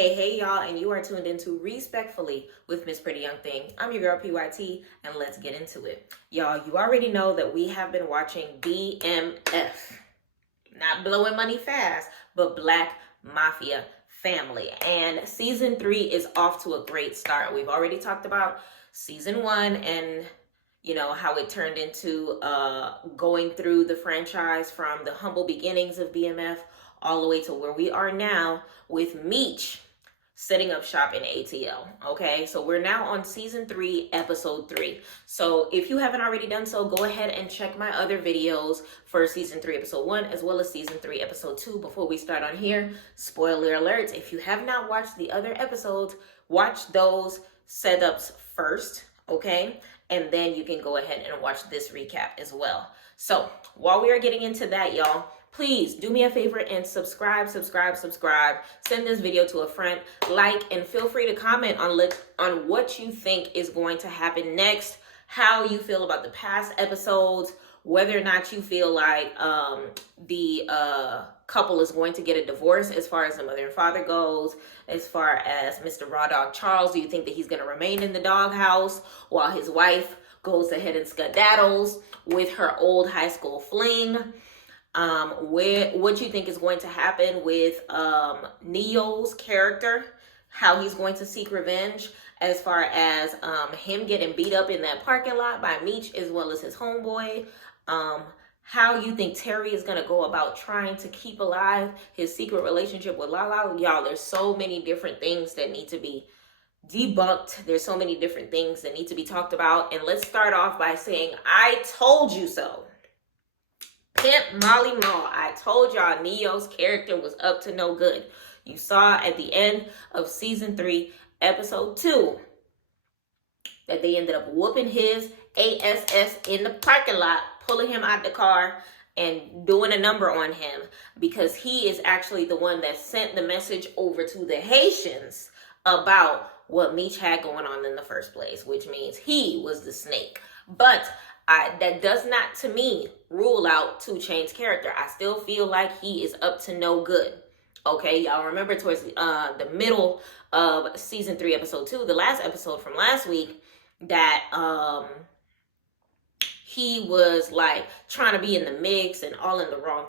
Hey, y'all, and you are tuned into Respectfully with Miss Pretty Young Thing. I'm your girl, PYT, and let's get into it. Y'all, you already know that we have been watching BMF. Not Blowing Money Fast, but Black Mafia Family. And season 3 is off to a great start. We've already talked about season 1 and how it turned into going through the franchise from the humble beginnings of BMF all the way to where we are now with Meech setting up shop in ATL. Okay, so we're now on season 3, episode 3. So if you haven't already done so, go ahead and check my other videos for season 3, episode 1, as well as season 3, episode 2 before we start on here. Spoiler alert, if you have not watched the other episodes, watch those setups first, okay? And then you can go ahead and watch this recap as well. So while we are getting into that, y'all, please do me a favor and subscribe. Send this video to a friend, like, and feel free to comment on what you think is going to happen next, how you feel about the past episodes, whether or not you feel like the couple is going to get a divorce as far as the mother and father goes, as far as Mr. Raw Dog Charles. Do you think that he's going to remain in the doghouse while his wife goes ahead and skedaddles with her old high school fling? What you think is going to happen with Neo's character, how he's going to seek revenge as far as him getting beat up in that parking lot by Meech as well as his homeboy. How you think Terry is going to go about trying to keep alive his secret relationship with Lala. Y'all, there's so many different things that need to be debunked. There's so many different things that need to be talked about. And let's start off by saying, I told you so. Pimp Molly Mall, I told y'all Neo's character was up to no good. You saw at the end of season 3, episode 2, that they ended up whooping his ASS in the parking lot, pulling him out the car and doing a number on him because he is actually the one that sent the message over to the Haitians about what Meech had going on in the first place, which means he was the snake. But that does not, to me, rule out 2 Chainz's character. I still feel like he is up to no good. Okay, y'all remember towards the middle of season 3, episode 2, the last episode from last week, that he was like trying to be in the mix and all in the wrong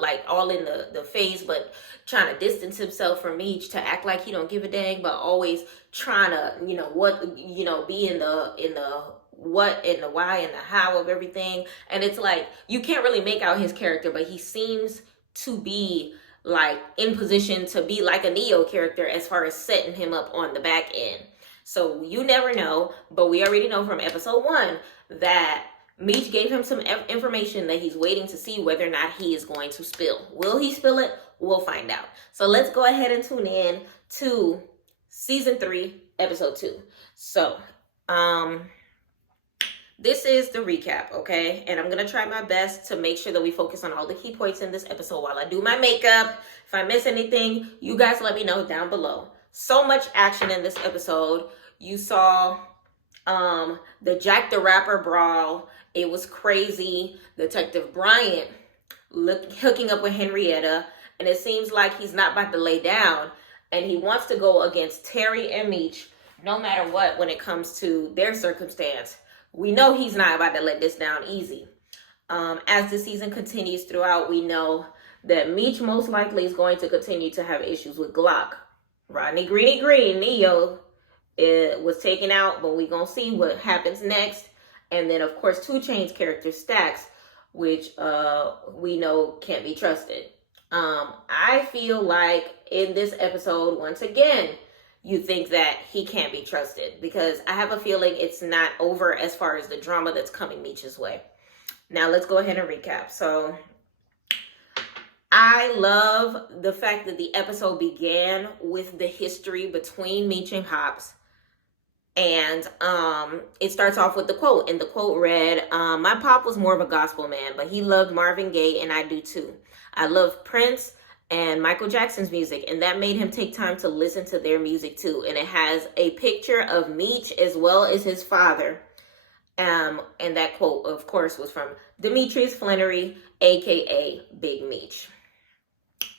like all in the face, but trying to distance himself from Meech to act like he don't give a dang, but always trying to be in the what and the why and the how of everything. And it's like you can't really make out his character, but he seems to be like in position to be like a Neo character as far as setting him up on the back end. So you never know, but we already know from episode 1 that Meech gave him some information that he's waiting to see whether or not he is going to spill. Will he spill it? We'll find out. So let's go ahead and tune in to season 3, episode 2. So, this is the recap, okay? And I'm going to try my best to make sure that we focus on all the key points in this episode while I do my makeup. If I miss anything, you guys let me know down below. So much action in this episode. You saw the Jack the Rapper brawl. It was crazy. Detective Bryant hooking up with Henrietta. And it seems like he's not about to lay down. And he wants to go against Terry and Meech no matter what when it comes to their circumstance. We know he's not about to let this down easy. As the season continues throughout, we know that Meech most likely is going to continue to have issues with Glock. Rodney Greeny Green, Neo, was taken out, but we're going to see what happens next. And then, of course, 2 Chainz's character Stacks, which we know can't be trusted. I feel like in this episode, once again, you think that he can't be trusted because I have a feeling it's not over as far as the drama that's coming Meech's way. Now let's go ahead and recap. So I love the fact that the episode began with the history between Meech and Hops. And it starts off with the quote, and the quote read, my pop was more of a gospel man, but he loved Marvin Gaye and I do too. I love Prince and Michael Jackson's music, and that made him take time to listen to their music too. And it has a picture of Meech as well as his father. And that quote, of course, was from Demetrius Flannery, aka Big Meech.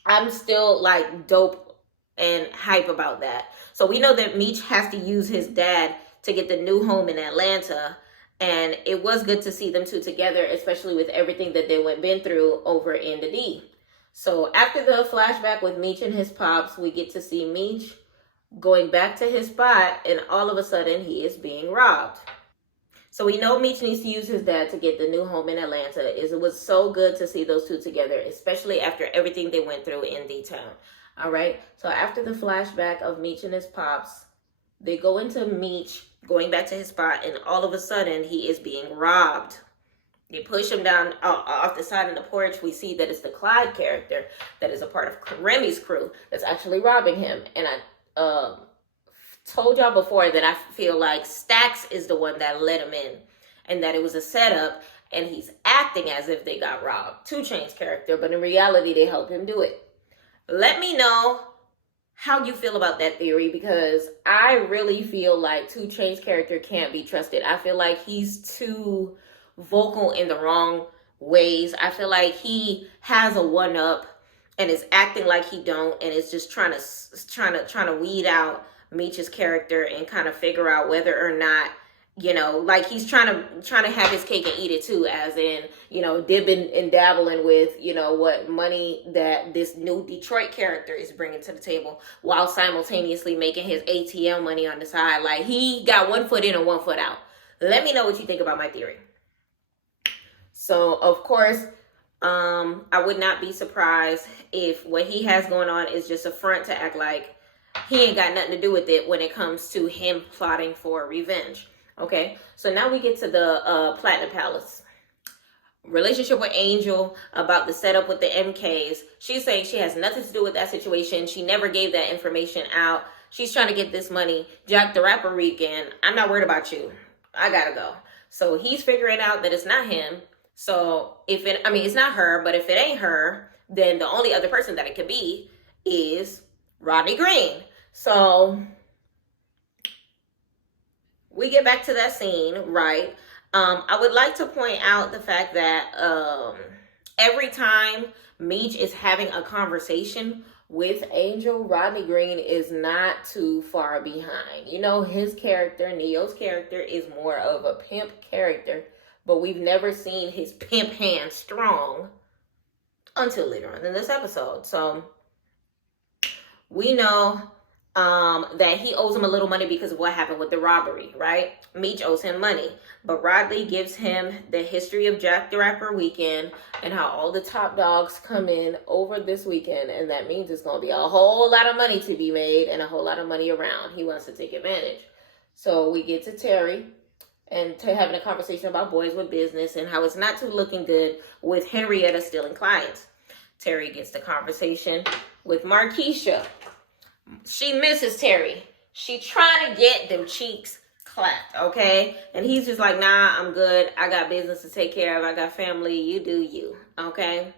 I'm still like dope and hype about that. So we know that Meech has to use his dad to get the new home in Atlanta. And it was good to see them two together, especially with everything that they been through over in the D. So after the flashback with Meech and his pops, we get to see Meech going back to his spot, and all of a sudden he is being robbed. So we know Meech needs to use his dad to get the new home in Atlanta. It was so good to see those two together, especially after everything they went through in D-Town. All right. So after the flashback of Meech and his pops, they go into Meech going back to his spot, and all of a sudden he is being robbed. They push him down off the side of the porch. We see that it's the Clyde character that is a part of Remy's crew that's actually robbing him. And I told y'all before that I feel like Stacks is the one that let him in, and that it was a setup, and he's acting as if they got robbed. 2 Chainz's character, but in reality they helped him do it. Let me know how you feel about that theory, because I really feel like 2 Chainz's character can't be trusted. I feel like he's too vocal in the wrong ways. I feel like he has a 1-up and is acting like he don't, and is just trying to weed out Meech's character and kind of figure out whether or not, you know, like he's trying to have his cake and eat it too, as in, you know, dipping and dabbling with, you know, what money that this new Detroit character is bringing to the table, while simultaneously making his ATM money on the side. Like, he got 1 foot in and 1 foot out. Let me know what you think about my theory. So, of course, I would not be surprised if what he has going on is just a front to act like he ain't got nothing to do with it when it comes to him plotting for revenge. Okay, so now we get to the Platinum Palace. Relationship with Angel, about the setup with the MKs. She's saying she has nothing to do with that situation. She never gave that information out. She's trying to get this money. Jack the Rapper weekend. I'm not worried about you. I gotta go. So he's figuring out that it's not him. So it's not her, but if it ain't her, then the only other person that it could be is Rodney Green. So we get back to that scene, right? I would like to point out the fact that every time Meech is having a conversation with Angel, Rodney Green is not too far behind. You know, his character, Neo's character, is more of a pimp character, but we've never seen his pimp hand strong until later on in this episode. So we know that he owes him a little money because of what happened with the robbery, right? Meech owes him money, but Rodley gives him the history of Jack the Rapper weekend and how all the top dogs come in over this weekend, and that means it's going to be a whole lot of money to be made and a whole lot of money around. He wants to take advantage. So we get to Terry and to having a conversation about boys with business and how it's not too looking good with Henrietta stealing clients. Terry gets the conversation with Markeisha. She misses Terry. She trying to get them cheeks clapped, okay? And he's just like, nah, I'm good. I got business to take care of. I got family. You do you, okay?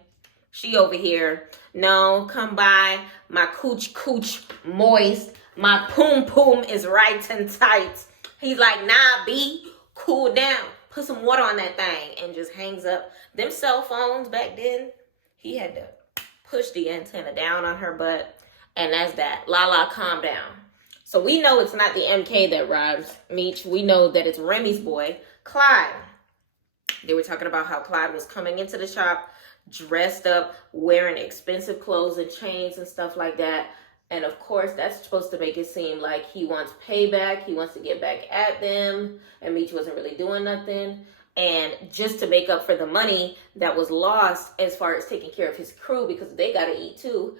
She over here, no, come by. My cooch moist. My poom is right and tight. He's like, nah, B, cool down. Put some water on that thing, and just hangs up. Them cell phones back then, he had to push the antenna down on her butt. And that's that. Lala, calm down. So we know it's not the MK that robs Meech. We know that it's Remy's boy, Clyde. They were talking about how Clyde was coming into the shop dressed up, wearing expensive clothes and chains and stuff like that. And of course, that's supposed to make it seem like he wants payback. He wants to get back at them. And Meech wasn't really doing nothing. And just to make up for the money that was lost as far as taking care of his crew, because they got to eat too,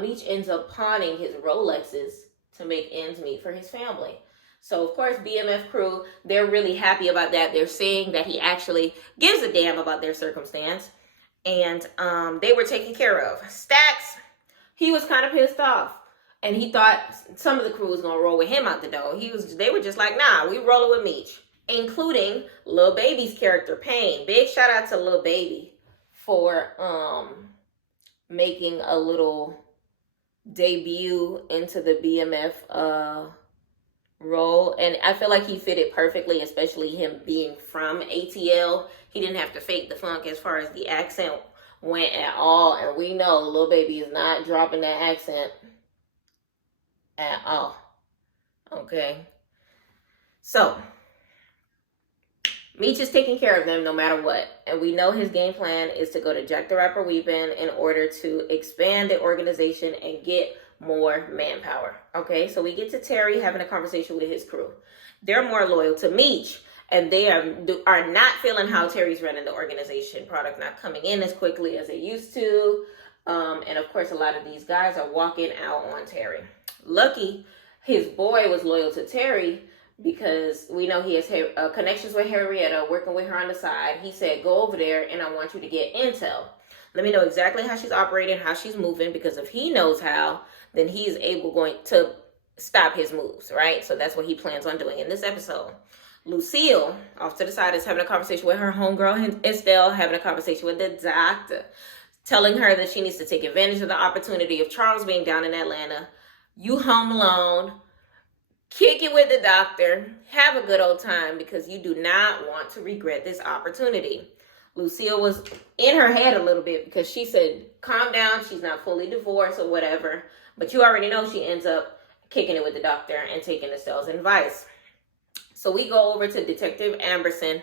Meech ends up pawning his Rolexes to make ends meet for his family. So, of course, BMF crew, they're really happy about that. They're saying that he actually gives a damn about their circumstance. And they were taken care of. Stacks, he was kind of pissed off. And he thought some of the crew was going to roll with him out the door. They were just like, nah, we rolling with Meech. Including Lil Baby's character, Payne. Big shout out to Lil Baby for making a little debut into the BMF role, and I feel like he fit it perfectly, especially him being from ATL. He didn't have to fake the funk as far as the accent went at all, and we know Lil Baby is not dropping that accent at all. Okay? So, Meech is taking care of them no matter what. And we know his game plan is to go to Jack the Rapper Weepin in order to expand the organization and get more manpower. Okay, so we get to Terry having a conversation with his crew. They're more loyal to Meech, and they are not feeling how Terry's running the organization. Product not coming in as quickly as it used to. And of course, a lot of these guys are walking out on Terry. Lucky, his boy was loyal to Terry, because we know he has connections with Henrietta, working with her on the side. He said, go over there and I want you to get intel. Let me know exactly how she's operating, how she's moving, because if he knows how, then he is going to stop his moves, right? So that's what he plans on doing in this episode. Lucille, off to the side, is having a conversation with her homegirl, Estelle, having a conversation with the doctor, telling her that she needs to take advantage of the opportunity of Charles being down in Atlanta. You home alone. Kick it with the doctor. Have a good old time, because you do not want to regret this opportunity. Lucille was in her head a little bit because she said, calm down. She's not fully divorced or whatever. But you already know she ends up kicking it with the doctor and taking Estelle's advice. So we go over to Detective Amberson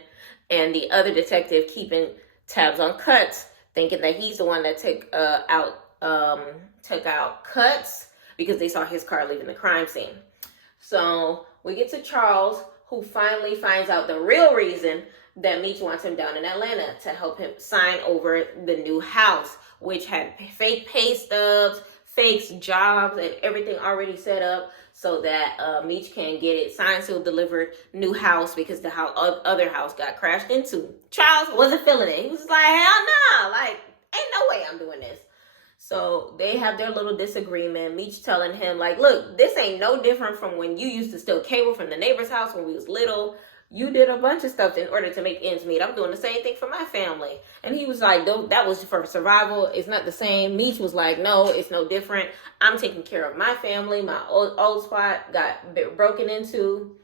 and the other detective keeping tabs on Cuts, thinking that he's the one that took out Cuts because they saw his car leaving the crime scene. So we get to Charles, who finally finds out the real reason that Meech wants him down in Atlanta, to help him sign over the new house, which had fake pay stubs, fake jobs, and everything already set up so that Meech can get it signed, sealed, delivered, new house, because the other house got crashed into. Charles wasn't feeling it. He was like, hell no, like, ain't no way I'm doing this. So they have their little disagreement. Meech telling him, like, look, this ain't no different from when you used to steal cable from the neighbor's house when we was little. You did a bunch of stuff in order to make ends meet. I'm doing the same thing for my family. And he was like, no, that was for survival. It's not the same. Meech was like, no, it's no different. I'm taking care of my family. My old spot got broken into.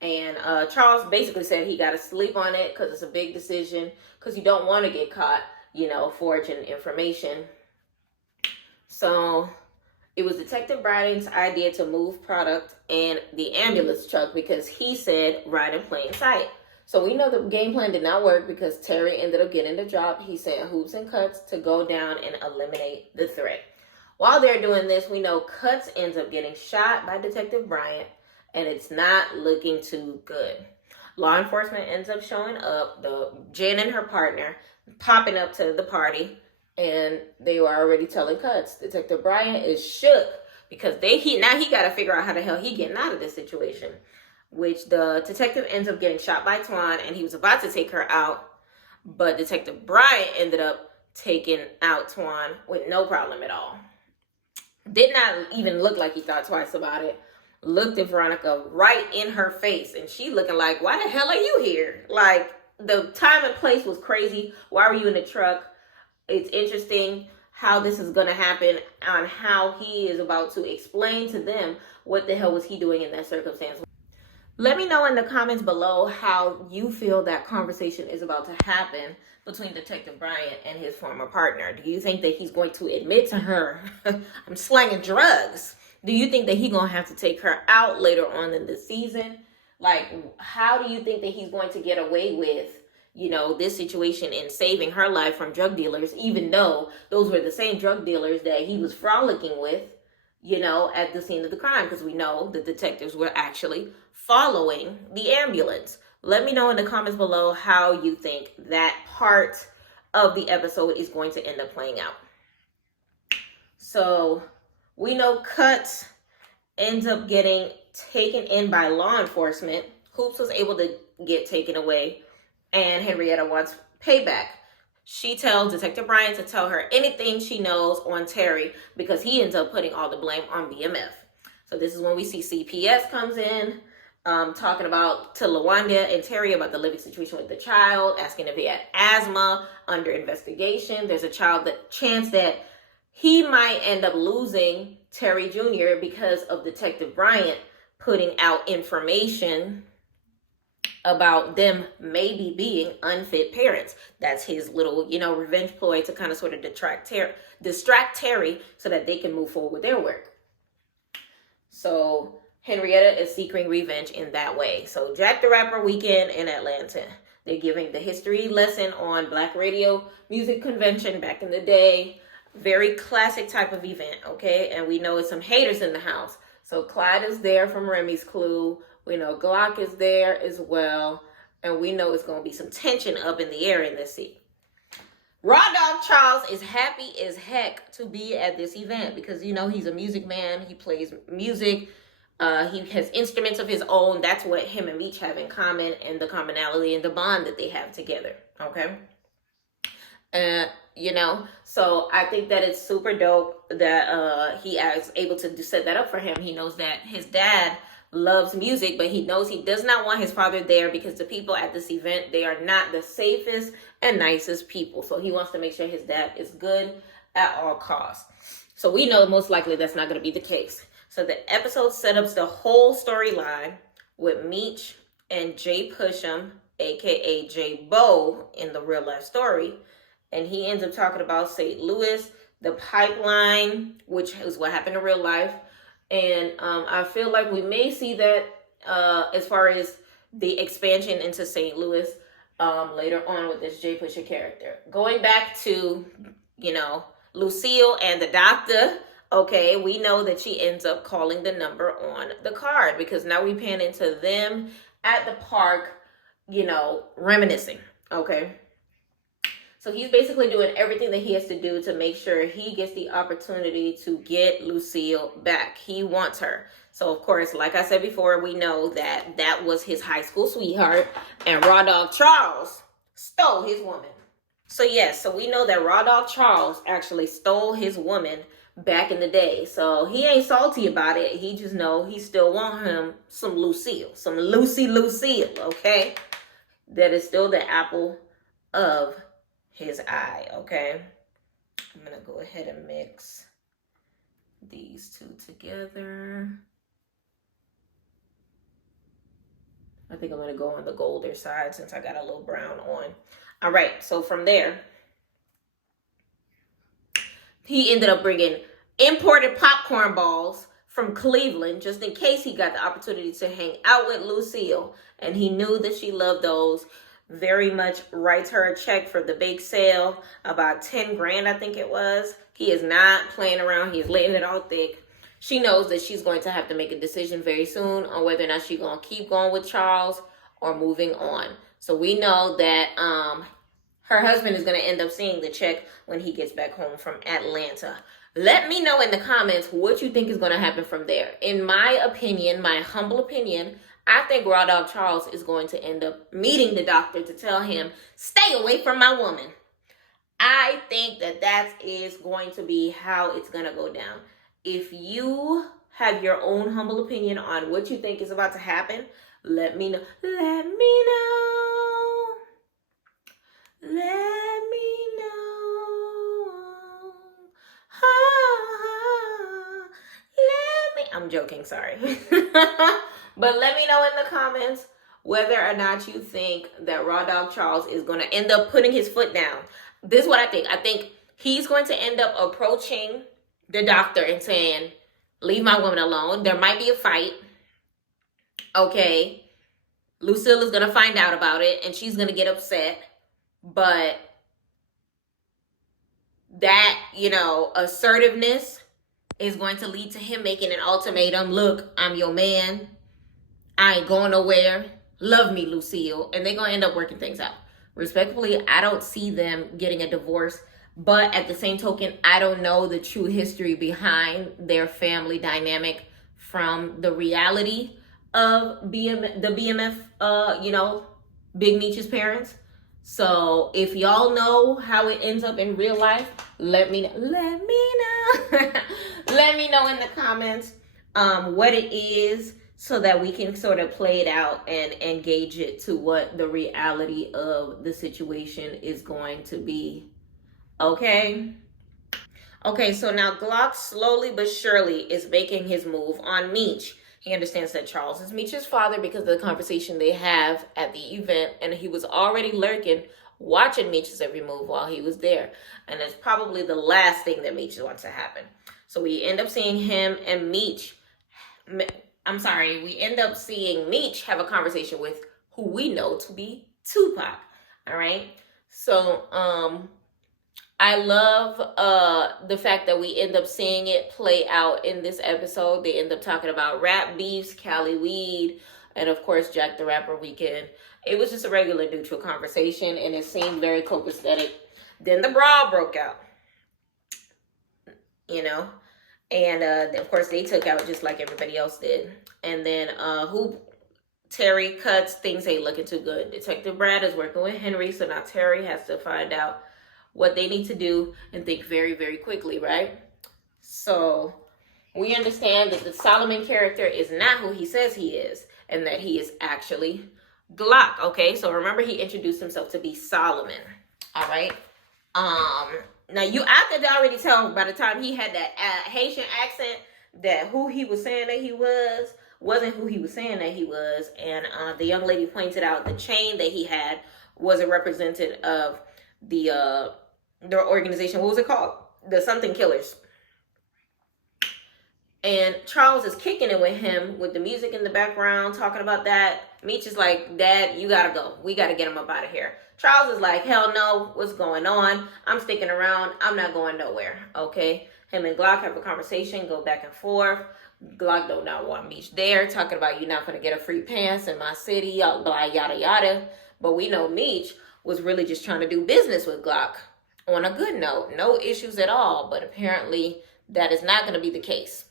And Charles basically said he got to sleep on it because it's a big decision, because you don't want to get caught, forging information. So it was Detective Bryant's idea to move Product in the ambulance truck because he said ride in plain sight. So we know the game plan did not work because Terry ended up getting the job. He sent Hoops and Cuts to go down and eliminate the threat. While they're doing this, we know Cuts ends up getting shot by Detective Bryant, and it's not looking too good. Law enforcement ends up showing up, Jen and her partner popping up to the party. And they were already telling Cuts. Detective Bryant is shook because now he got to figure out how the hell he getting out of this situation. Which the detective ends up getting shot by Twan, and he was about to take her out. But Detective Bryant ended up taking out Twan with no problem at all. Did not even look like he thought twice about it. Looked at Veronica right in her face, and she looking like, why the hell are you here? Like, the time and place was crazy. Why were you in the truck? It's interesting how this is going to happen, on how he is about to explain to them what the hell was he doing in that circumstance. Let me know in the comments below how you feel that conversation is about to happen between Detective Bryant and his former partner. Do you think that he's going to admit to her, I'm slanging drugs? Do you think that he's going to have to take her out later on in the season? Like, how do you think that he's going to get away with this situation in saving her life from drug dealers, even though those were the same drug dealers that he was frolicking with, at the scene of the crime, because we know the detectives were actually following the ambulance. Let me know in the comments below how you think that part of the episode is going to end up playing out. So we know Cuts ends up getting taken in by law enforcement. Hoops was able to get taken away, and Henrietta wants payback. She tells Detective Bryant to tell her anything she knows on Terry, because he ends up putting all the blame on BMF. So this is when we see CPS comes in, talking to LaWanda and Terry about the living situation with the child, asking if he had asthma, under investigation. There's a chance that he might end up losing Terry Jr. because of Detective Bryant putting out information about them maybe being unfit parents. That's his little, revenge ploy to kind of sort of distract Terry so that they can move forward with their work. So Henrietta is seeking revenge in that way. So Jack the Rapper weekend in Atlanta. They're giving the history lesson on Black Radio Music Convention back in the day. Very classic type of event, okay? And we know it's some haters in the house. So Clyde is there from Remy's Clue. We know Glock is there as well. And we know it's going to be some tension up in the air in this scene. Raw Dog Charles is happy as heck to be at this event because, you know, he's a music man. He plays music. He has instruments of his own. That's what him and Meech have in common, and the commonality and the bond that they have together. Okay. You know, so I think that it's super dope that he is able to set that up for him. He knows that his dad loves music, but he knows he does not want his father there because the people at this event, they are not the safest and nicest people. So he wants to make sure his dad is good at all costs. So we know most likely that's not going to be the case. So the episode set up the whole storyline with Meech and Jay Pusham, aka Jay Bo, in the real life story. And he ends up talking about St. Louis, the pipeline, which is what happened in real life. And I feel like we may see that as far as the expansion into St. Louis later on with this Jay Pusha character. Going back to, you know, Lucille and the doctor. Okay, we know that she ends up calling the number on the card because now we pan into them at the park, you know, reminiscing. Okay. So he's basically doing everything that he has to do to make sure he gets the opportunity to get Lucille back. He wants her. So, of course, like I said before, we know that that was his high school sweetheart. And Raw Dog Charles stole his woman. So, yes, so we know that Raw Dog Charles actually stole his woman back in the day. So he ain't salty about it. He just know he still want him some Lucille. Some Lucille, okay? That is still the apple of his eye, okay? I'm gonna go ahead and mix these two together. I think I'm gonna go on the golder side since I got a little brown on. All right, so from there, he ended up bringing imported popcorn balls from Cleveland just in case he got the opportunity to hang out with Lucille. And he knew that she loved those. Very much writes her a check for the bake sale, about 10 grand, I think it was. He is not playing around. He is laying it all thick. She knows that she's going to have to make a decision very soon on whether or not she's going to keep going with Charles or moving on. So we know that her husband is going to end up seeing the check when he gets back home from Atlanta. Let me know in the comments what you think is going to happen from there. In my opinion, my humble opinion, I think Raw Dog Charles is going to end up meeting the doctor to tell him, stay away from my woman. I think that that is going to be how it's going to go down. If you have your own humble opinion on what you think is about to happen, let me know. Let me know. Let me know. I'm joking, sorry. But let me know in the comments whether or not you think that Raw Dog Charles is going to end up putting his foot down. This is what I think. I think he's going to end up approaching the doctor and saying, leave my woman alone. There might be a fight. Okay. Lucille is going to find out about it and she's going to get upset. But that, you know, assertiveness is going to lead to him making an ultimatum. Look, I'm your man. I ain't going nowhere. Love me, Lucille. And they're going to end up working things out. Respectfully, I don't see them getting a divorce. But at the same token, I don't know the true history behind their family dynamic from the reality of the BMF, you know, Big Meech's parents. So if y'all know how it ends up in real life, let me know. Let me know. Let me know in the comments what it is, so that we can sort of play it out and engage it to what the reality of the situation is going to be. Okay? Okay, so now Glock slowly but surely is making his move on Meech. He understands that Charles is Meech's father because of the conversation they have at the event, and he was already lurking, watching Meech's every move while he was there. And that's probably the last thing that Meech wants to happen. So we end up seeing him and Meech we end up seeing Meech have a conversation with who we know to be Tupac. All right. So, I love the fact that we end up seeing it play out in this episode. They end up talking about rap beefs, Cali Weed, and of course Jack the Rapper weekend. It was just a regular neutral conversation, and it seemed very copacetic. Then the brawl broke out, you know, and of course they took out just like everybody else did. And then Terry cuts, things ain't looking too good. Detective Brad is working with Henry, so now Terry has to find out what they need to do and think very, very quickly, right? So we understand that the Solomon character is not who he says he is, and that he is actually Glock, okay? So remember, he introduced himself to be Solomon, all right? Now I could already tell by the time he had that Haitian accent that who he was saying that he wasn't who he was saying that he was. And the young lady pointed out the chain that he had was a representative of their organization. What was it called? The something killers. And Charles is kicking it with him with the music in the background, talking about that. Meech is like, Dad, you gotta go. We gotta get him up out of here. Charles is like, hell no, what's going on? I'm sticking around. I'm not going nowhere, okay? Him and Glock have a conversation, go back and forth. Glock do not want Meech there, talking about you're not gonna get a free pass in my city, blah, yada, yada. But we know Meech was really just trying to do business with Glock on a good note. No issues at all, but apparently that is not gonna be the case.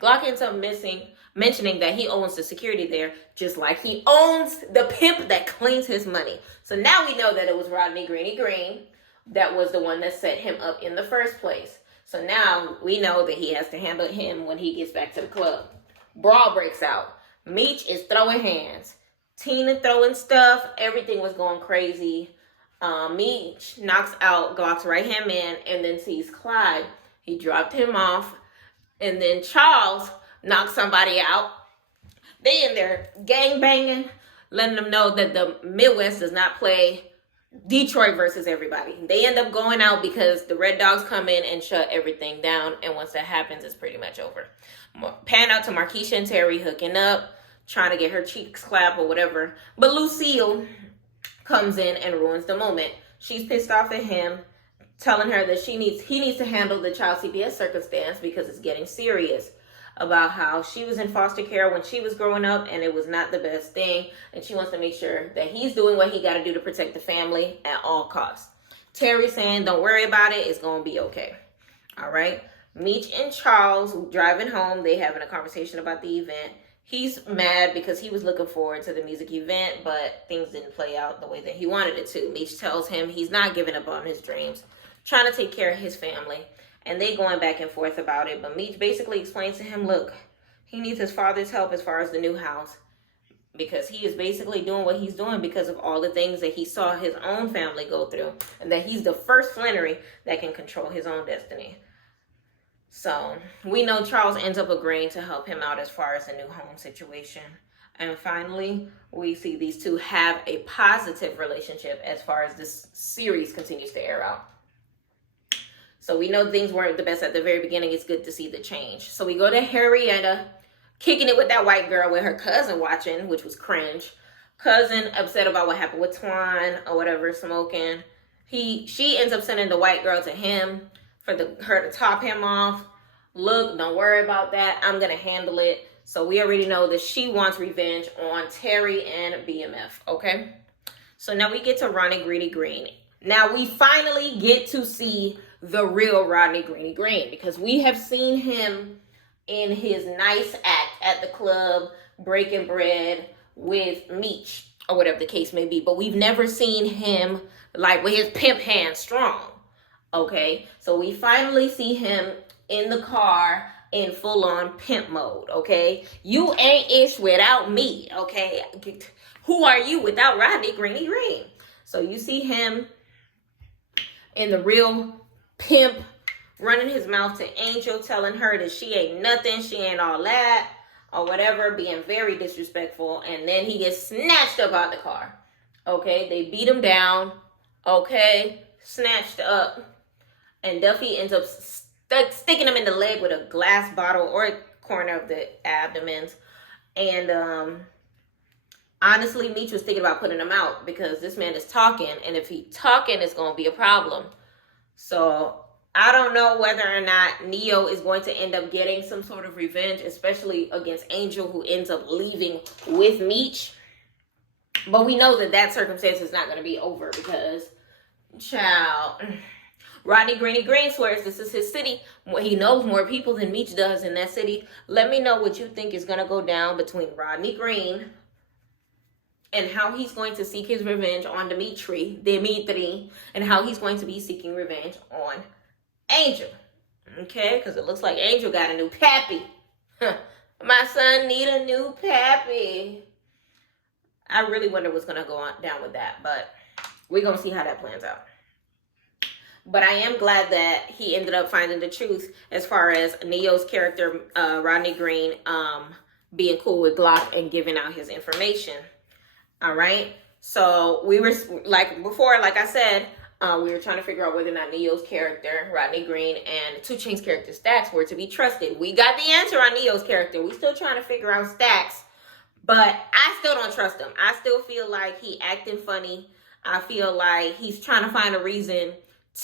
Glock ends up mentioning that he owns the security there, just like he owns the pimp that cleans his money. So now we know that it was Rodney Greeny Green that was the one that set him up in the first place. So now we know that he has to handle him when he gets back to the club. Brawl breaks out. Meech is throwing hands. Tina throwing stuff. Everything was going crazy. Meech knocks out Glock's right-hand man and then sees Clyde. He dropped him off. And then Charles knocks somebody out. They in there gang banging, letting them know that the Midwest does not play Detroit versus everybody. They end up going out because the Red Dogs come in and shut everything down. And once that happens, it's pretty much over. Pan out to Markeisha and Terry hooking up, trying to get her cheeks clapped or whatever. But Lucille comes in and ruins the moment. She's pissed off at him, telling her that he needs to handle the child CPS circumstance because it's getting serious, about how she was in foster care when she was growing up and it was not the best thing, and she wants to make sure that he's doing what he got to do to protect the family at all costs. Terry saying, don't worry about it, it's going to be okay. All right. Meech and Charles driving home, they having a conversation about the event. He's mad because he was looking forward to the music event, but things didn't play out the way that he wanted it to. Meech tells him he's not giving up on his dreams, trying to take care of his family, and they going back and forth about it. But Meech basically explains to him, look, he needs his father's help as far as the new house, because he is basically doing what he's doing because of all the things that he saw his own family go through, and that he's the first Flannery that can control his own destiny. So we know Charles ends up agreeing to help him out as far as the new home situation. And finally, we see these two have a positive relationship as far as this series continues to air out. So we know things weren't the best at the very beginning. It's good to see the change. So we go to Henrietta kicking it with that white girl with her cousin watching, which was cringe. Cousin upset about what happened with Twan or whatever, smoking. She ends up sending the white girl to him for her to top him off. Look, don't worry about that. I'm going to handle it. So we already know that she wants revenge on Terry and BMF, okay? So now we get to Rodney Greeny Green. Now we finally get to see the real Rodney Greeny Green, because we have seen him in his nice act at the club, breaking bread with Meech, or whatever the case may be. But we've never seen him like with his pimp hand strong. Okay, so we finally see him in the car in full-on pimp mode, okay? You ain't ish without me, okay? Who are you without Rodney Greeny Green? So you see him in the real pimp, running his mouth to Angel, telling her that she ain't nothing, she ain't all that, or whatever, being very disrespectful. And then he gets snatched up out the car, okay? They beat him down, okay? Snatched up. And Duffy ends up sticking him in the leg with a glass bottle or corner of the abdomens. And honestly, Meech was thinking about putting him out because this man is talking, and if he talking, it's going to be a problem. So I don't know whether or not Neo is going to end up getting some sort of revenge, especially against Angel, who ends up leaving with Meech. But we know that circumstance is not going to be over because, child, Rodney Greeny Green swears this is his city. He knows more people than Meech does in that city. Let me know what you think is going to go down between Rodney Green and how he's going to seek his revenge on Dimitri, and how he's going to be seeking revenge on Angel. Okay, because it looks like Angel got a new pappy. My son need a new pappy. I really wonder what's going to go on down with that, but we're going to see how that plans out. But I am glad that he ended up finding the truth as far as Neo's character, Rodney Green, being cool with Glock and giving out his information. All right. So we were, like before, like I said, we were trying to figure out whether or not Neo's character, Rodney Green, and 2 Chainz's character, Stacks, were to be trusted. We got the answer on Neo's character. We still trying to figure out Stacks, but I still don't trust him. I still feel like he acting funny. I feel like he's trying to find a reason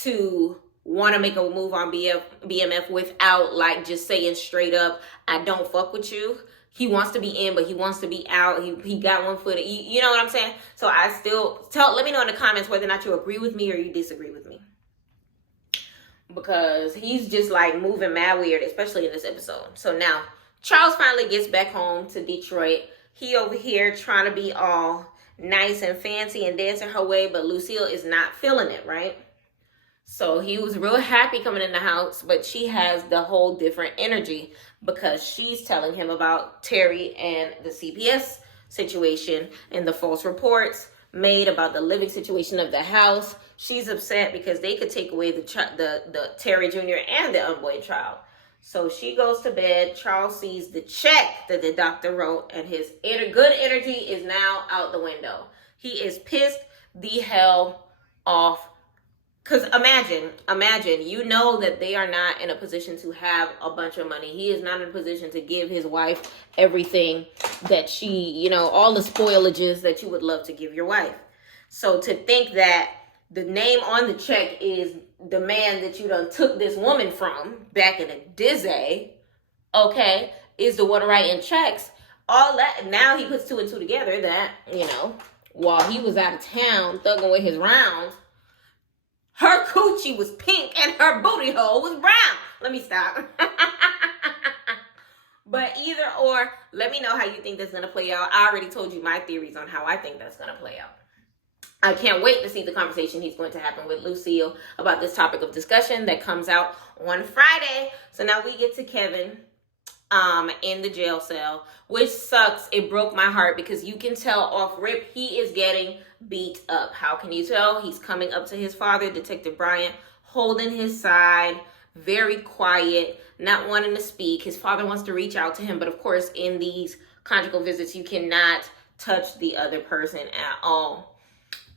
to want to make a move on BMF without like just saying straight up, I don't fuck with you. He wants to be in, but he wants to be out. He got one foot. You know what I'm saying? So I still let me know in the comments whether or not you agree with me or you disagree with me. Because he's just like moving mad weird, especially in this episode. So now Charles finally gets back home to Detroit. He over here trying to be all nice and fancy and dancing her way, but Lucille is not feeling it, right? So he was real happy coming in the house, but she has the whole different energy because she's telling him about Terry and the CPS situation and the false reports made about the living situation of the house. She's upset because they could take away the Terry Jr. and the unborn child. So she goes to bed. Charles sees the check that the doctor wrote, and his good energy is now out the window. He is pissed the hell off. Because imagine, you know that they are not in a position to have a bunch of money. He is not in a position to give his wife everything that she, all the spoilages that you would love to give your wife. So to think that the name on the check is the man that you done took this woman from back in the dizzy, okay, is the one writing checks. All that, now he puts 2 and 2 together that, while he was out of town thugging with his rounds, her coochie was pink and her booty hole was brown. Let me stop. But either or, let me know how you think that's going to play out. I already told you my theories on how I think that's going to play out. I can't wait to see the conversation he's going to happen with Lucille about this topic of discussion that comes out on Friday. So now we get to Kevin in the jail cell, which sucks. It broke my heart because you can tell off rip he is getting beat up. How can you tell? He's coming up to his father, Detective Bryant, holding his side, very quiet, not wanting to speak. His father wants to reach out to him, but of course in these conjugal visits you cannot touch the other person at all.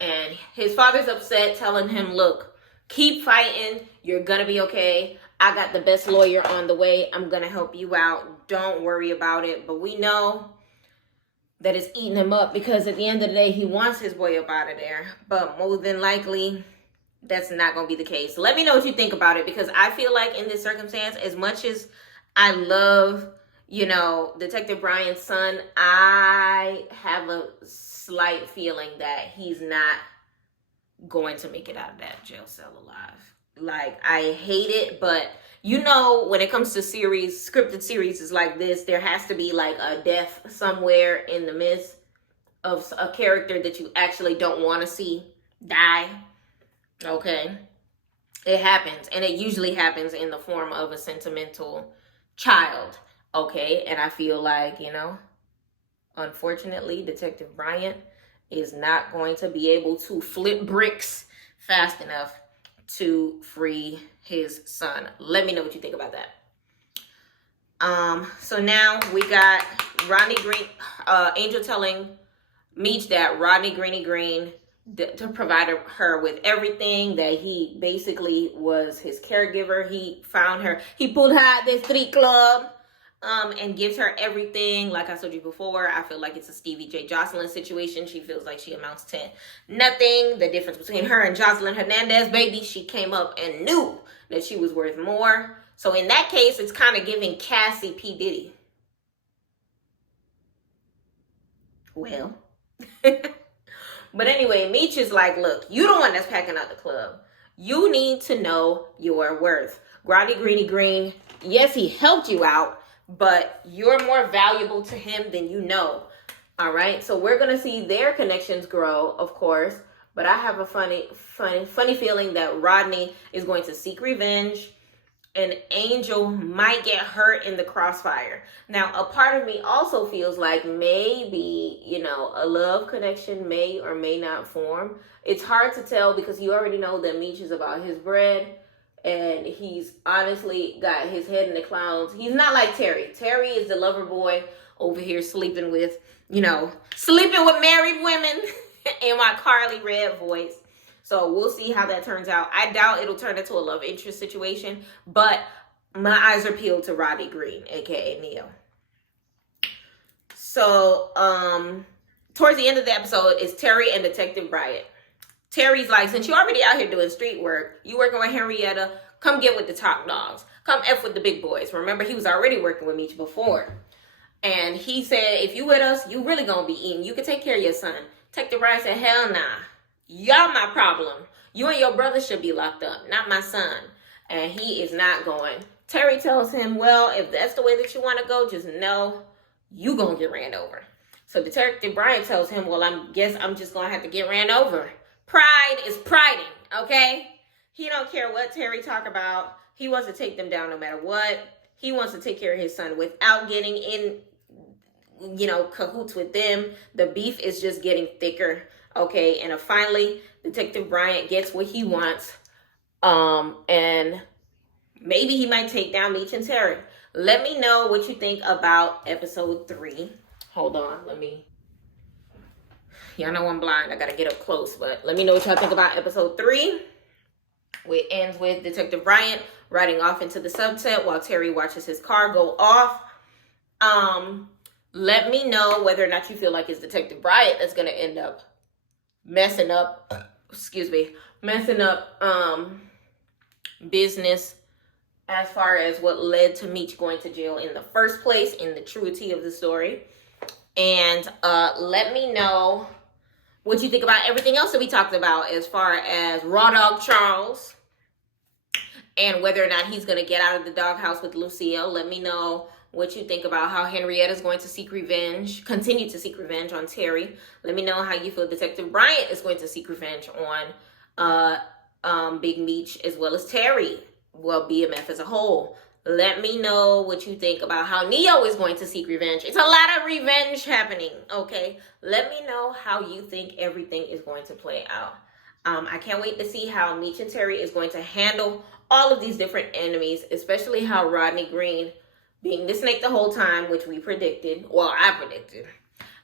And his father's upset, telling him, look, keep fighting, you're gonna be okay. I got the best lawyer on the way. I'm going to help you out. Don't worry about it. But we know that it's eating him up because at the end of the day, he wants his boy up out of there. But more than likely, that's not going to be the case. Let me know what you think about it because I feel like in this circumstance, as much as I love, Detective Bryant's son, I have a slight feeling that he's not going to make it out of that jail cell alive. Like, I hate it, but when it comes to scripted series like this, there has to be like a death somewhere in the midst of a character that you actually don't want to see die. Okay. It happens, and it usually happens in the form of a sentimental child. Okay. And I feel like, unfortunately, Detective Bryant is not going to be able to flip bricks fast enough to free his son. Let me know what you think about that. So now we got Rodney Green, Angel telling Meech that Rodney Greeny Green to provide her with everything, that he basically was his caregiver. He found her, he pulled her at the street club, and gives her everything. Like I told you before, I feel like it's a Stevie J. Jocelyn situation. She feels like she amounts to nothing. The difference between her and Jocelyn Hernandez, baby, she came up and knew that she was worth more. So in that case, it's kind of giving Cassie P. Diddy. Well. But anyway, Meech is like, look, you the one that's packing out the club. You need to know your worth. Groddy Greeny Green, yes, he helped you out, but you're more valuable to him than you know. All right, so we're gonna see their connections grow, of course. But I have a funny feeling that Rodney is going to seek revenge, and Angel might get hurt in the crossfire. Now, a part of me also feels like maybe, you know, a love connection may or may not form. It's hard to tell because you already know that Meech is about his bread, and he's honestly got his head in the clouds. He's not like Terry. Terry is the lover boy over here sleeping with, sleeping with married women in my Carly Red voice. So we'll see how that turns out. I doubt it'll turn into a love interest situation, but my eyes are peeled to Roddy Green, aka Neo. So towards the end of the episode is Terry and Detective Bryant. Terry's like, since you're already out here doing street work, you working with Henrietta, come get with the top dogs. Come F with the big boys. Remember, he was already working with Meech before. And he said, if you with us, you really gonna be eating. You can take care of your son. Detective Bryant said, hell nah. Y'all my problem. You and your brother should be locked up, not my son. And he is not going. Terry tells him, well, if that's the way that you want to go, just know you gonna get ran over. So Detective Bryant tells him, well, I guess I'm just gonna have to get ran over. Pride is priding, okay? He don't care what Terry talk about. He wants to take them down no matter what. He wants to take care of his son without getting in, cahoots with them. The beef is just getting thicker, okay? And finally, Detective Bryant gets what he wants. And maybe he might take down Meech and Terry. Let me know what you think about episode 3. Hold on, y'all know I'm blind. I gotta get up close, but let me know what y'all think about episode 3. It ends with Detective Bryant riding off into the sunset while Terry watches his car go off. Let me know whether or not you feel like it's Detective Bryant that's gonna end up messing up business as far as what led to Meech going to jail in the first place, in the truity of the story. And let me know what you think about everything else that we talked about as far as Raw Dog Charles and whether or not he's going to get out of the doghouse with Lucille. Let me know what you think about how Henrietta is going to continue to seek revenge on Terry. Let me know how you feel Detective Bryant is going to seek revenge on Big Meech as well as Terry. Well, BMF as a whole. Let me know what you think about how Neo is going to seek revenge. It's a lot of revenge happening, okay? Let me know how you think everything is going to play out. I can't wait to see how Meech and Terry is going to handle all of these different enemies, especially how Rodney Green, being the snake the whole time, which we predicted. Well, I predicted.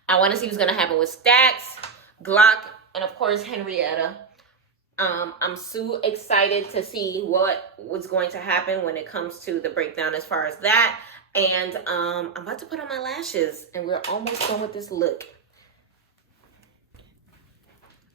I want to see what's going to happen with Stacks, Glock, and of course, Henrietta. I'm so excited to see what's going to happen when it comes to the breakdown as far as that. And I'm about to put on my lashes, and we're almost done with this look.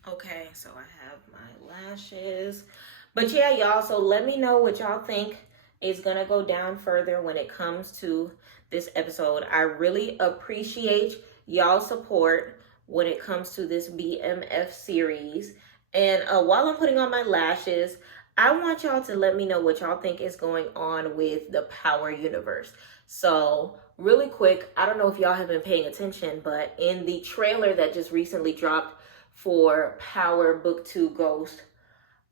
Okay, so I have my lashes. But yeah, y'all, so let me know what y'all think is going to go down further when it comes to this episode. I really appreciate y'all's support when it comes to this BMF series. And while I'm putting on my lashes, I want y'all to let me know what y'all think is going on with the Power universe. So really quick, I don't know if y'all have been paying attention, but in the trailer that just recently dropped for Power Book 2 Ghost,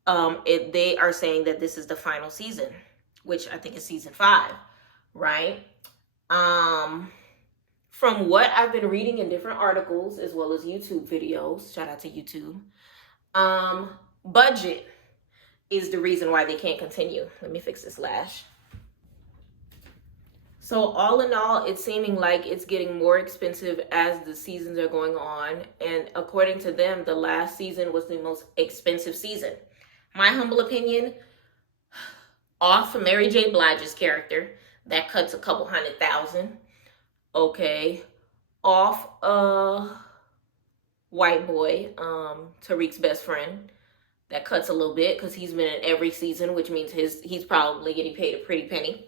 they are saying that this is the final season, which I think is season 5, right? From what I've been reading in different articles as well as YouTube videos, shout out to YouTube, budget is the reason why they can't continue. Let me fix this lash. So all in all, it's seeming like it's getting more expensive as the seasons are going on. And according to them, the last season was the most expensive season. My humble opinion, off Mary J. Blige's character, That cuts a couple $100,000, okay, off white boy, Tariq's best friend. That cuts a little bit because he's been in every season, which means he's probably getting paid a pretty penny.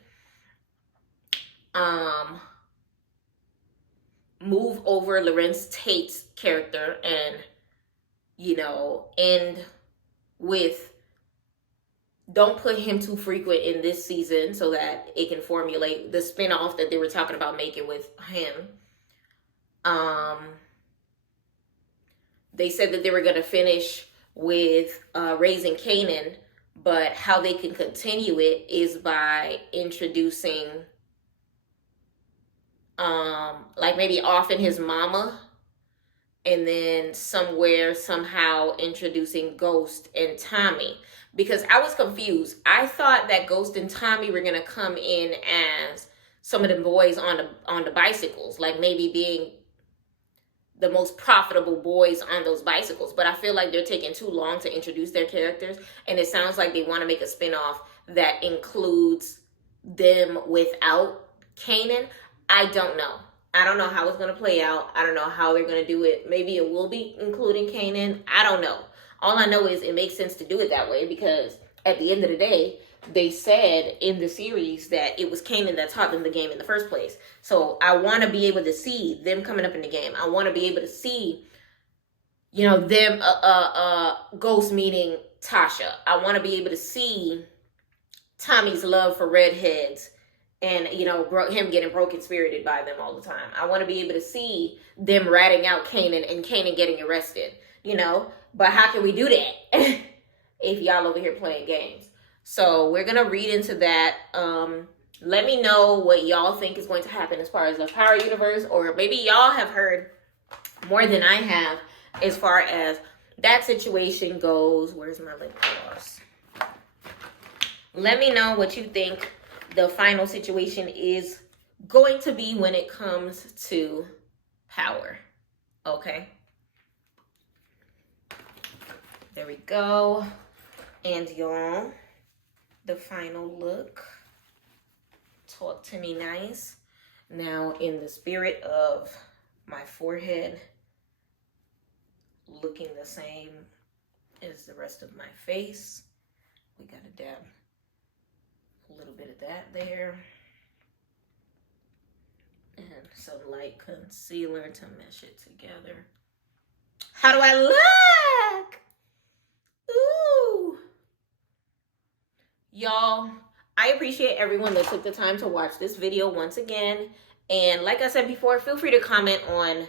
Move over Lorenz Tate's character and, you know, end with, don't put him too frequent in this season so that it can formulate the spinoff that they were talking about making with him. They said that they were going to finish with raising Kanan, but how they can continue it is by introducing like maybe offing his mama, and then somehow introducing Ghost and Tommy, because I was confused. I thought that Ghost and Tommy were gonna come in as some of the boys on the bicycles, like maybe being the most profitable boys on those bicycles, but I feel like they're taking too long to introduce their characters, and it sounds like they want to make a spinoff that includes them without Kanan. I don't know. I don't know how it's going to play out. I don't know how they're going to do it. Maybe it will be including Kanan. I don't know. All I know is it makes sense to do it that way, because at the end of the day, they said in the series that it was Kanan that taught them the game in the first place. So I want to be able to see them coming up in the game. I want to be able to see, you know, them, Ghost meeting Tasha. I want to be able to see Tommy's love for redheads and, you know, him getting broken spirited by them all the time. I want to be able to see them ratting out Kanan and Kanan getting arrested, you know. But how can we do that if y'all over here playing games? So we're going to read into that. Let me know what y'all think is going to happen as far as the Power Universe, or maybe y'all have heard more than I have as far as that situation goes. Where's my lip gloss? Let me know what you think the final situation is going to be when it comes to Power. Okay. There we go. And y'all, the final look. Talk to me nice. Now, in the spirit of my forehead looking the same as the rest of my face, we gotta dab a little bit of that there. And some light concealer to mesh it together. How do I look? Ooh. Y'all, I appreciate everyone that took the time to watch this video once again. And like I said before, feel free to comment on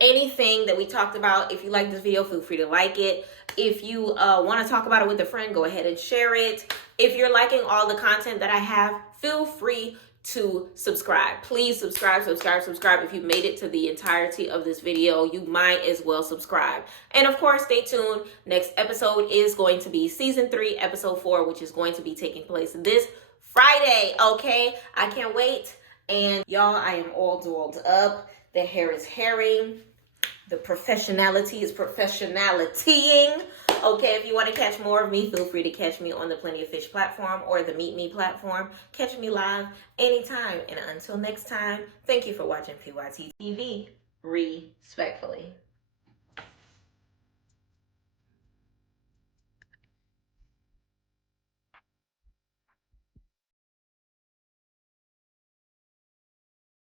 anything that we talked about. If you like this video, feel free to like it. If you want to talk about it with a friend, go ahead and share it. If you're liking all the content that I have, feel free to subscribe. Please subscribe. If you made it to the entirety of this video, you might as well subscribe. And of course, stay tuned. Next episode is going to be season 3, episode 4, which is going to be taking place this Friday. Okay, I can't wait. And y'all, I am all dolled up. The hair is hairing. The professionality is professionalitying. Okay, if you want to catch more of me, feel free to catch me on the Plenty of Fish platform or the Meet Me platform. Catch me live anytime. And until next time, thank you for watching PYT TV. Respectfully.